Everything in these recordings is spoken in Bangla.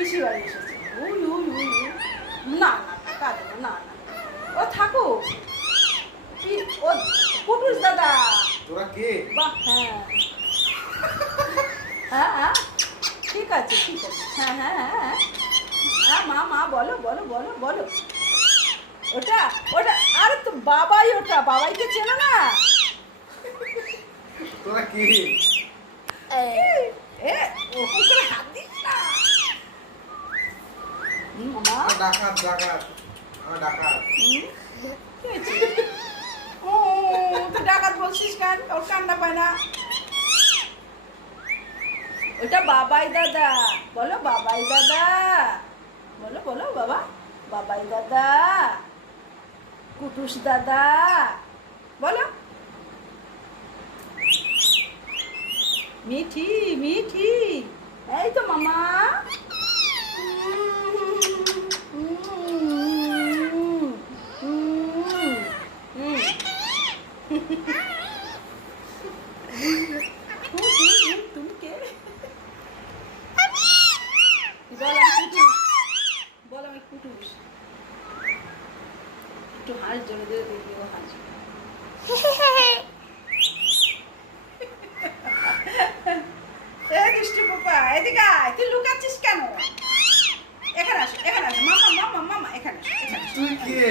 পিসি বাড়ি এসেছে। We we we we. না না না কাঁদে না, না না ও থাকো কি ও কুটুস দাদা। তোরা কে? বাহ হ্যাঁ হ্যাঁ হ্যাঁ ঠিক আছে ঠিক আছে হ্যাঁ হ্যাঁ হ্যাঁ হ্যাঁ হ্যাঁ মা মা বলো বলো বলো বলো। ওটা ওটা আরে তো বাবাই, ওটা বাবাইকে চেনো না? তোরা কে? এ ওরকম করে হাত দিস না মামা। ডাকাত ডাকাত ডাকাত। কি হয়েছে? ও তুই ডাকাত বলছিস কেন? ওর কান্না পায় না। ওটা বাবাই দাদা, বলো বাবাই দাদা, বলো বলো বাবা, বাবাই দাদা, কুটুস দাদা, বলো। মিঠি মিঠি এই তো মামা। তুমি কে? বল আমি কুটুস, বল আমি কুটুস। একটু হাঁস জোরে জোরে দেখবি ও হাঁস। এ দুষ্টু পাপা এদিকে আয়, তুই লুকাচ্ছিস কেন? এখানে আসো এখানে আসো মামা মামা মামা এখানে আসো এখানে আসো। তুই কে?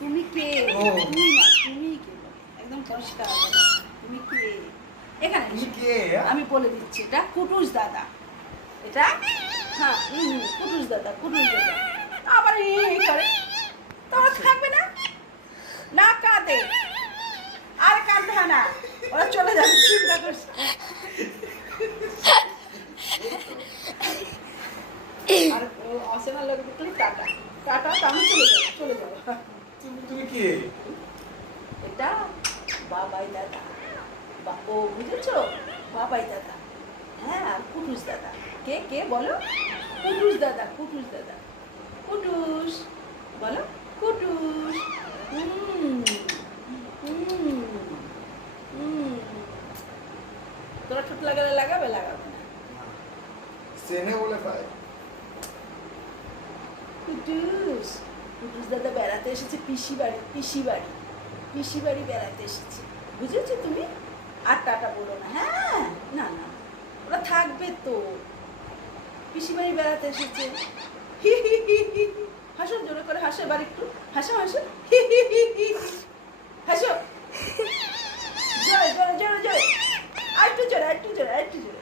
তুমি কে? ও। তুই না তুমি কে বলো। একদম পরিষ্কার কথা। তুমি কে? এখানে তুমি এসো। কে? আমি বলে দিচ্ছি এটা কুটুস দাদা। এটা হ্যাঁ কুটুস দাদা কুটুস দাদা। আবার এই করে তোরা থাকবে না, না কাঁদে আর কাঁদতে হয় না, ওরা চলে যাবে চিন্তা করিস না। আর ও আসে না লোক তুমি টাটা টাটা তো আমি চলে যাবো চলে যাবো। তুমি কে? এটা বাবাই দাদা, ও বুঝেছো? বাবাই দাদা হ্যাঁ আর কুটুস দাদা। কে কে বলো? কুটুস দাদা কুটুস দাদা কুটুস বলো কুটুস। তোরা ঠোঁট লাগালে লাগাবে লাগাবে না? সেনে বলে পাই। কুটুস কুটুস দাদা বেড়াতে এসেছে পিসি বাড়ি, পিসি বাড়ি, পিসি বাড়ি বেড়াতে এসেছে বুঝেছো তুমি? আর টাটা বলো না হ্যাঁ, না না ওরা থাকবে তো, পিসি বাড়ি বেড়াতে এসেছে। হাসো জোরে করে হাসো এবার একটু হাসো হাসো হাসো জোরে জোরে জোরে জোরে আর একটু জোরে আর একটু জোরে আর একটু জোরে।